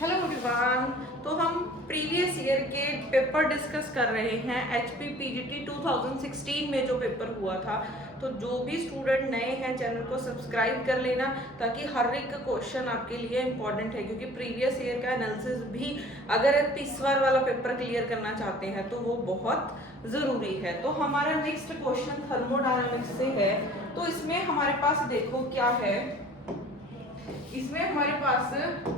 Hello everyone. तो हम previous year के पेपर डिस्कस कर रहे हैं। एचपी पीजीटी 2016 में जो पेपर हुआ था, तो जो भी स्टूडेंट नए हैं चैनल को सब्सक्राइब कर लेना, ताकि हर एक क्वेश्चन आपके लिए इम्पॉर्टेंट है। क्योंकि प्रीवियस ईयर का एनालिसिस भी अगर आप इस बार वाला पेपर क्लियर करना चाहते हैं तो वो बहुत ज़रूरी है। तो हमारा नेक्स्ट क्वेश्चन थर्मोडायनामिक्स से है। तो इसमें हमारे पास देखो क्या है, इसमें हमारे पास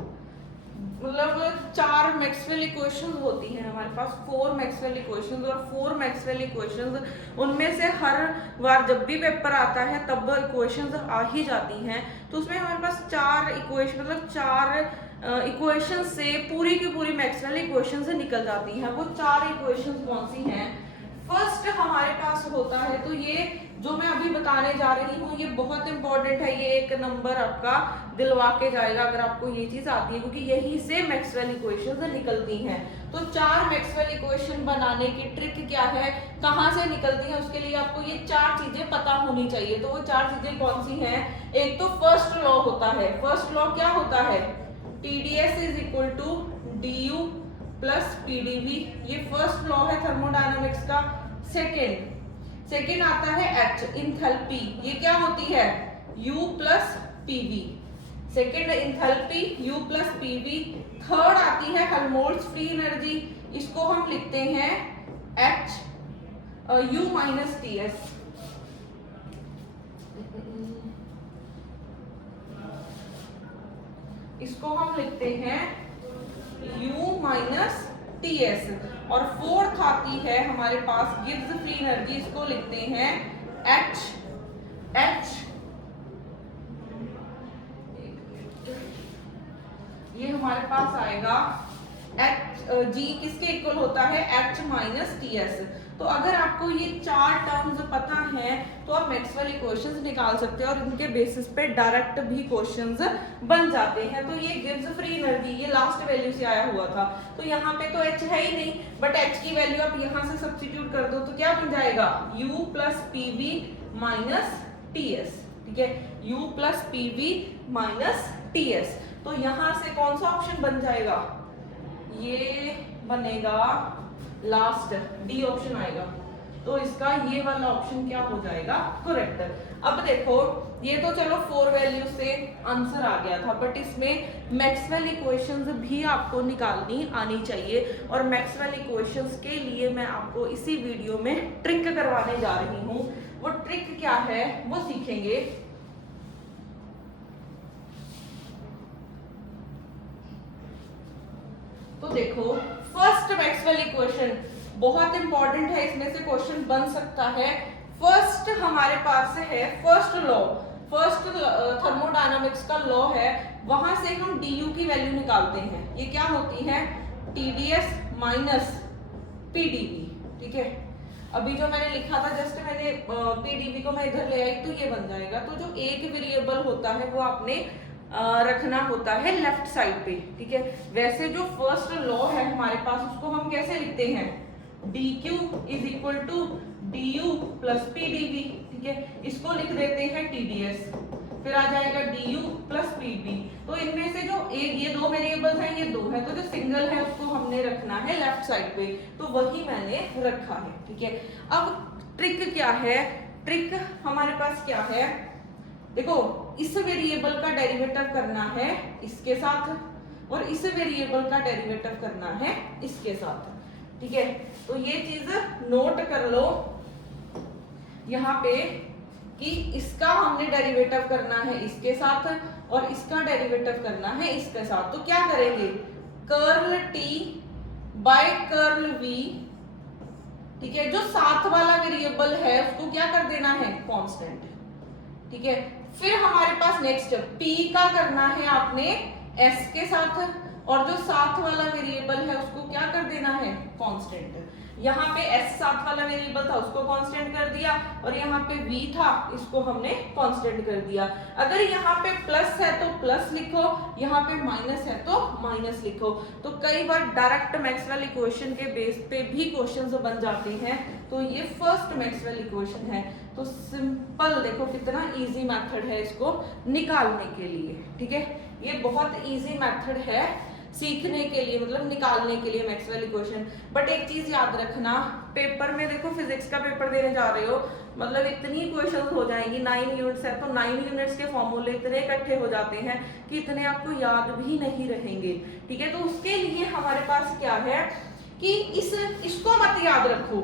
मतलब 4 मैक्सवेल इक्वेशंस होती हैं। हमारे पास 4 मैक्सवेल इक्वेशंस, और 4 मैक्सवेल इक्वेशंस उनमें से हर बार जब भी पेपर आता है तब इक्वेशंस आ ही जाती हैं। तो उसमें हमारे पास 4 इक्वेशन मतलब 4 इक्वेशन से पूरी की पूरी मैक्सवेल इक्वेशंस निकल जाती हैं। वो 4 इक्वेशंस कौन सी हैं? फर्स्ट हमारे पास होता है, तो ये जो मैं अभी बताने जा रही हूँ ये बहुत इंपॉर्टेंट है। ये एक नंबर आपका दिलवा के जाएगा अगर आपको ये चीज आती है, क्योंकि यही से मैक्सवेल इक्वेशंस निकलती हैं। तो 4 मैक्सवेल इक्वेशन बनाने की ट्रिक क्या है, कहाँ से निकलती है, उसके लिए आपको ये 4 चीजें पता होनी चाहिए। तो वो 4 चीजें कौन सी हैं? एक तो फर्स्ट लॉ होता है। फर्स्ट लॉ क्या होता है? TdS is equal to du plus PdV। ये फर्स्ट लॉ है थर्मोडायनामिक्स का। सेकेंड आता है H, इंथैल्पी। ये क्या होती है? U plus PV। Second enthalpy U plus PV। Third आती है हेल्महोल्ट्ज फ्री एनर्जी। इसको हम लिखते हैं H U माइनस TS। इसको हम लिखते हैं U माइनस TS। और फोर्थ आती है हमारे पास गिब्स फ्री एनर्जी। इसको लिखते हैं H ये हमारे पास आएगा G किसके इक्वल होता है? H minus TS। तो अगर आपको ये 4 टर्म्स पता हैं तो आप मैक्सवेल इक्वेशंस निकाल सकते हैं और उनके बेसिस पे डायरेक्ट भी क्वेश्चंस बन जाते हैं। तो ये गिव्स फ्री एनर्जी ये लास्ट वैल्यू से आया हुआ था, तो यहाँ पे तो H है ही नहीं, बट H की वैल्यू आप यहाँ से सब्स्टिट्यूट कर दो तो क्या बन जाएगा? U plus PV minus TS। ठीक है, U plus PV minus TS। तो यहाँ से कौन सा ऑप्शन बन जाएगा? ये बनेगा लास्ट, डी ऑप्शन आएगा। तो इसका ये वाला ऑप्शन क्या हो जाएगा? करेक्ट। अब देखो, ये तो चलो 4 वैल्यू से आंसर आ गया था, बट इसमें मैक्सवेल इक्वेशंस भी आपको निकालनी आनी चाहिए। और मैक्सवेल इक्वेशंस के लिए मैं आपको इसी वीडियो में ट्रिक करवाने जा रही हूँ। वो ट्रिक क्या है वो सीखेंगे। तो देखो, फर्स्ट मैक्सवेल इक्वेशन बहुत इंपॉर्टेंट है, इसमें से क्वेश्चन बन सकता है। फर्स्ट हमारे पास है फर्स्ट लॉ, फर्स्ट थर्मोडायनामिक्स का लॉ है, वहां से हम du की वैल्यू निकालते हैं। ये क्या होती है? TdS minus PdV। ठीक है, अभी जो मैंने लिखा था जस्ट मैंने PdV को मैं इधर ले आई तो ये बन जाएगा। तो जो एक वेरिएबल होता है वो आपने रखना होता है लेफ्ट साइड पे। ठीक है, वैसे जो फर्स्ट लॉ है हमारे पास उसको हम कैसे लिखते हैं? dq is equal to du plus PdV। ठीक है, इसको लिख देते हैं TdS, फिर आ जाएगा du प्लस PV। तो इनमें से जो एक ये 2 वेरिएबल्स हैं, ये 2 है, तो जो सिंगल है उसको हमने रखना है लेफ्ट साइड पे, तो वही मैंने रखा है। ठीक है, अब ट्रिक क्या है? ट्रिक हमारे पास क्या है? देखो, इस वेरिएबल का डेरिवेटिव करना है इसके साथ, और इस वेरिएबल का डेरिवेटिव करना है इसके साथ। ठीक है, तो ये चीज नोट कर लो यहाँ पे कि इसका हमने डेरिवेटिव करना है इसके साथ और इसका डेरिवेटिव करना है इसके साथ। तो क्या करेंगे? Curl T by curl V। ठीक है, जो साथ वाला वेरिएबल है उसको क्या कर देना है? कांस्टेंट। ठीक है, फिर हमारे पास नेक्स्ट P का करना है आपने S के साथ, और जो साथ वाला वेरिएबल है उसको क्या कर देना है? कांस्टेंट। यहाँ पे S साथ वाला वेरिएबल था उसको कांस्टेंट कर दिया, और यहाँ पे V था इसको हमने कांस्टेंट कर दिया। अगर यहाँ पे प्लस है तो प्लस लिखो, यहाँ पे माइनस है तो माइनस लिखो। तो कई बार डायरेक्ट मैक्सवेल इक्वेशन के बेस पे भी क्वेश्चंस बन जाते हैं। तो ये फर्स्ट मैक्सवेल इक्वेशन है। तो सिंपल देखो कितना इजी मेथड है इसको निकालने के लिए। ठीक है, ये बहुत इजी मेथड है। सीखने के लिए, मतलब निकालने के लिए मैक्सवेल इक्वेशन। बट एक चीज याद रखना, पेपर में देखो फिजिक्स का पेपर देने जा रहे हो, मतलब इतनी क्वेश्चंस हो जाएंगी, 9 यूनिट्स है तो 9 यूनिट्स के फॉर्मूले इतने इकट्ठे हो जाते हैं कि इतने आपको याद भी नहीं रहेंगे। ठीक है, तो उसके लिए हमारे पास क्या है कि इसको मत याद रखो।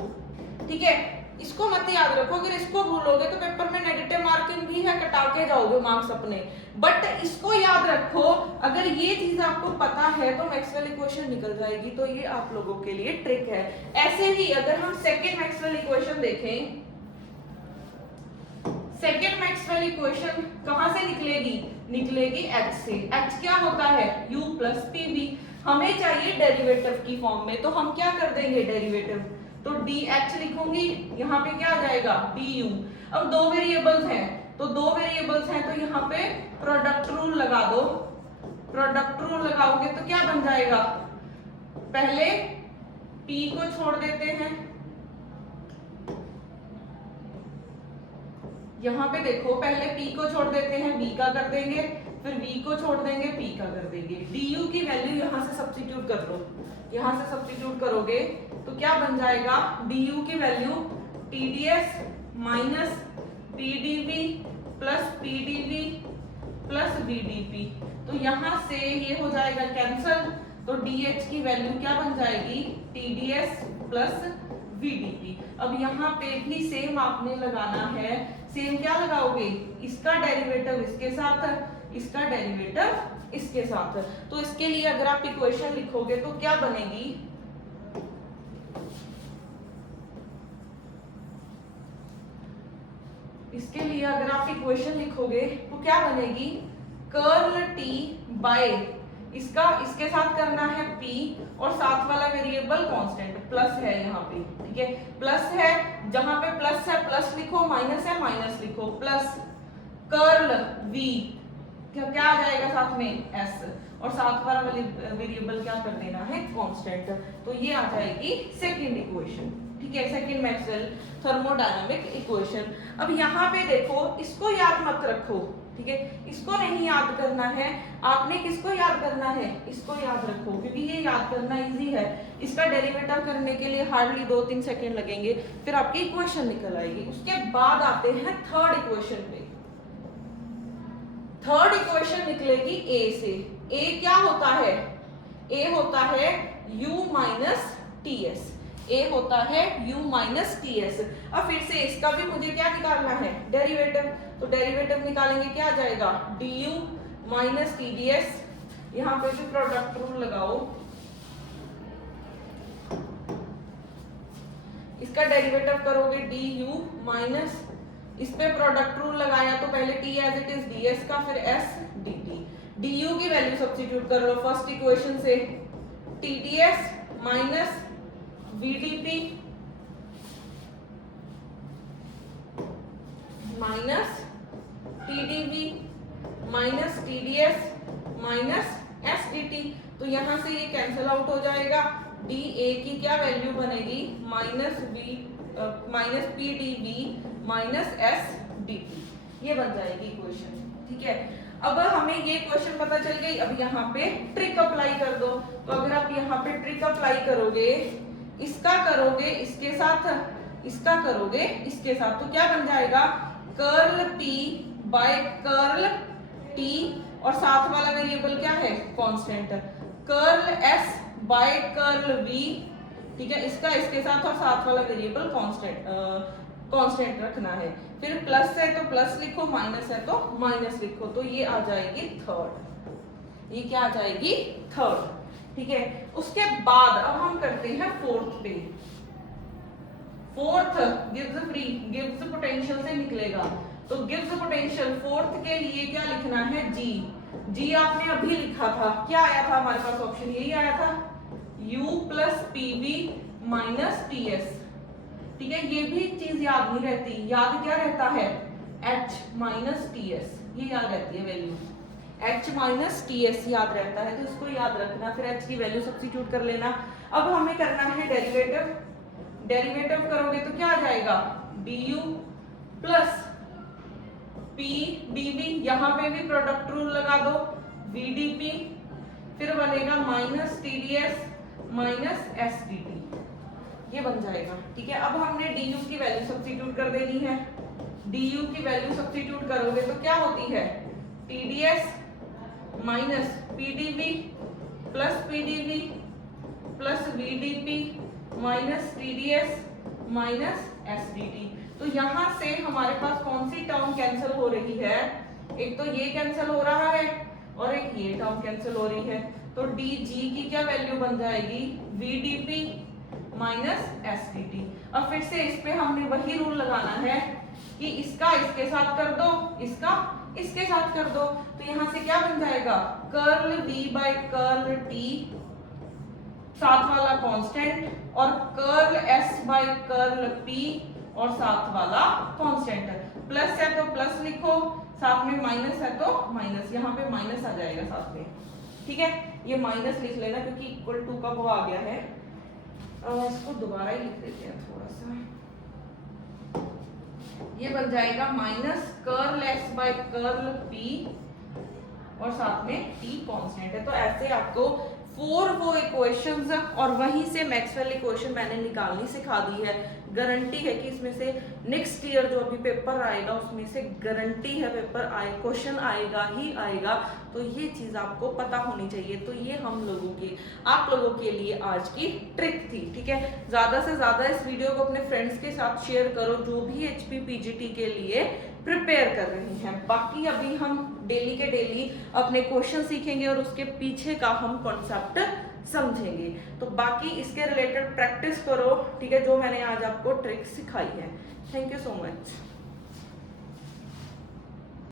ठीक है, इसको मत याद रखो, अगर इसको भूलोगे तो पेपर में नेगेटिव मार्किंग भी है, कटा के जाओगे मार्क्स अपने। बट इसको याद रखो, अगर ये चीज आपको पता है तो मैक्सवेल इक्वेशन निकल जाएगी। तो ये आप लोगों के लिए ट्रिक है। ऐसे ही अगर हम सेकेंड मैक्सवेल इक्वेशन देखें, सेकेंड मैक्सवेल इक्वेशन कहां से निकलेगी? निकलेगी H से। H क्या होता है? U plus PV। हमें चाहिए डेरिवेटिव की फॉर्म में, तो हम क्या कर देंगे डेरिवेटिव, तो DH लिखूंगी, यहाँ पे क्या आ जाएगा DU। अब दो वेरिएबल्स हैं, तो दो वेरिएबल्स हैं तो यहाँ पे प्रोडक्ट रूल लगा दो। प्रोडक्ट रूल लगाओगे तो क्या बन जाएगा, पहले P को छोड़ देते हैं, यहाँ पे देखो पहले P को छोड़ देते हैं, B का कर देंगे, फिर V को छोड़ देंगे, P का कर देंगे। DU की वैल्यू यहाँ से सब्स्टिट्यूट कर लो, यहाँ से सब्स्टिट्यूट करोगे तो क्या बन जाएगा, DU की value TDS minus PDV plus PDV plus VDP। तो यहाँ से ये हो जाएगा कैंसल, तो DH की वैल्यू क्या बन जाएगी, TDS प्लस VDP। अब यहाँ पे भी सेम आपने लगाना है, सेम क्या लगाओगे, इसका डेरिवेटिव इसके साथ, इसका डेरिवेटिव इसके साथ। तो इसके लिए अगर आप इक्वेशन लिखोगे तो क्या बनेगी, इसके लिए अगर आप इक्वेशन लिखोगे तो क्या बनेगी, कर्ल T बाय इसका इसके साथ करना है P और साथ वाला वेरिएबल कांस्टेंट प्लस है यहाँ पे। ठीक है, प्लस है, जहां पे प्लस है प्लस लिखो, माइनस है माइनस लिखो, प्लस कर्ल V क्या आ जाएगा साथ में S, और साथ वाला वेरिएबल क्या कर देना है कांस्टेंट। तो ये आ जाएगी सेकंड इक्वेशन। ठीक है, सेकंड मैक्सवेल थर्मोडायनामिक इक्वेशन। अब यहाँ पे देखो, इसको याद मत रखो, ठीक है, इसको नहीं याद करना है, आपने किसको याद करना है, इसको याद रखो, क्योंकि ये याद करना इजी है। इसका डेरिवेटिव करने के लिए हार्डली 2-3 सेकंड लगेंगे, फिर आपकी इक्वेशन निकल आएगी। उसके बाद आते हैं थर्ड इक्वेशन पे। थर्ड इक्वेशन निकलेगी A से। A क्या होता है, A होता है U माइनस TS। A होता है U माइनस TS। अब फिर से इसका भी मुझे क्या निकालना है, डेरिवेटिव। तो डेरिवेटिव निकालेंगे, क्या आ जाएगा DU माइनस TDS। यहाँ पे भी प्रोडक्ट रूल लगाओ, इसका डेरिवेटिव करोगे DU माइनस, इस पे प्रोडक्ट रूल लगाया तो पहले T as it is DS का, फिर S dt। DU की वैल्यू सब्स्टिट्यूट कर लो फर्स्ट इक्वेशन से, TDS minus VDP minus TDV minus TDS minus SDT। तो यहां से ये कैंसिल आउट हो जाएगा। DA की क्या वैल्यू बनेगी, माइनस PDV माइनस SDT, ये बन जाएगी इक्वेशन। ठीक है, अब हमें ये क्वेश्चन पता चल गई। अब यहाँ पे ट्रिक अप्लाई कर दो। तो अगर आप यहाँ पे ट्रिक अप्लाई करोगे, इसका करोगे इसके साथ, इसका करोगे इसके साथ, तो क्या बन जाएगा, curl P by curl T, और साथ वाला वेरिएबल क्या है constant, curl S by curl V। ठीक है, इसका इसके साथ और साथ वाला वेरिएबल कांस्टेंट रखना है। फिर प्लस है तो प्लस लिखो, माइनस है तो माइनस लिखो। तो ये आ जाएगी थर्ड, ये क्या आ जाएगी थर्ड। ठीक है, उसके बाद अब हम करते हैं फोर्थ पे। फोर्थ गिव्स पोटेंशियल से निकलेगा। तो गिव्स पोटेंशियल फोर्थ के लिए क्या लिखना है, जी आपने अभी लिखा था, क्या आया था हमारे पास ऑप्शन, यही आया था U plus PV minus TS। ठीक है, ये भी चीज याद नहीं रहती, याद क्या रहता है, H माइनस TS, ये याद रहती है वैल्यू, H माइनस TS याद रहता है, तो इसको याद रखना, फिर H की वैल्यू सब्स्टिट्यूट कर लेना। अब हमें करना है डेरिवेटिव। डेरिवेटिव करोगे तो क्या आ जाएगा, DU प्लस PDV, यहाँ पे भी प्रोडक्ट रूल लगा दो, VDP फिर बनेगा माइनस TDS माइनस SDT, ये बन जाएगा। ठीक है, अब हमने du की वैल्यू सब्स्टिट्यूट कर देनी है। du की वैल्यू सब्स्टिट्यूट करोगे तो क्या होती है, TDS minus PDV plus PDV plus VDP minus TDS minus SDT। तो यहां से हमारे पास कौन सी टर्म कैंसिल हो रही है, एक तो ये कैंसिल हो रहा है और एक ये टर्म कैंसिल हो रही है। तो DG की क्या वैल्यू बन जाएगी, VDP माइनस SDT। अब फिर से इस पे हमने वही रूल लगाना है कि इसका इसके साथ कर दो, इसका इसके साथ कर दो। तो यहां से क्या बन जाएगा, curl V by curl T साथ वाला कांस्टेंट और curl S by curl P और साथ वाला कांस्टेंट। प्लस है तो प्लस लिखो, साथ में माइनस है तो माइनस, यहाँ पे माइनस आ जाएगा साथ में। ठीक है, ये माइनस लिख लेना क्योंकि इक्वल टू का वो आ गया है। इसको दोबारा ही लिख देते हैं थोड़ा सा, ये बन जाएगा minus curl S by curl P और साथ में T कांस्टेंट है। तो ऐसे आपको 4 वो इक्वेशंस और वहीं से मैक्सवेल इक्वेशन मैंने निकालनी सिखा दी है। गारंटी है कि इसमें से नेक्स्ट ईयर जो अभी पेपर आएगा उसमें से गारंटी है पेपर आए, क्वेश्चन आएगा ही आएगा। तो ये चीज आपको पता होनी चाहिए। तो ये हम लोगों की, आप लोगों के लिए आज की ट्रिक थी। ठीक है, ज्यादा से ज्यादा इस वीडियो को अपने फ्रेंड्स के साथ शेयर करो जो भी HP PGT के लिए प्रिपेयर कर रही हैं। बाकी अभी हम डेली के डेली अपने क्वेश्चन सीखेंगे और उसके पीछे का हम कॉन्सेप्ट समझेंगे। तो बाकी इसके रिलेटेड प्रैक्टिस करो। ठीक है, जो मैंने आज आपको ट्रिक सिखाई है। Thank you so much.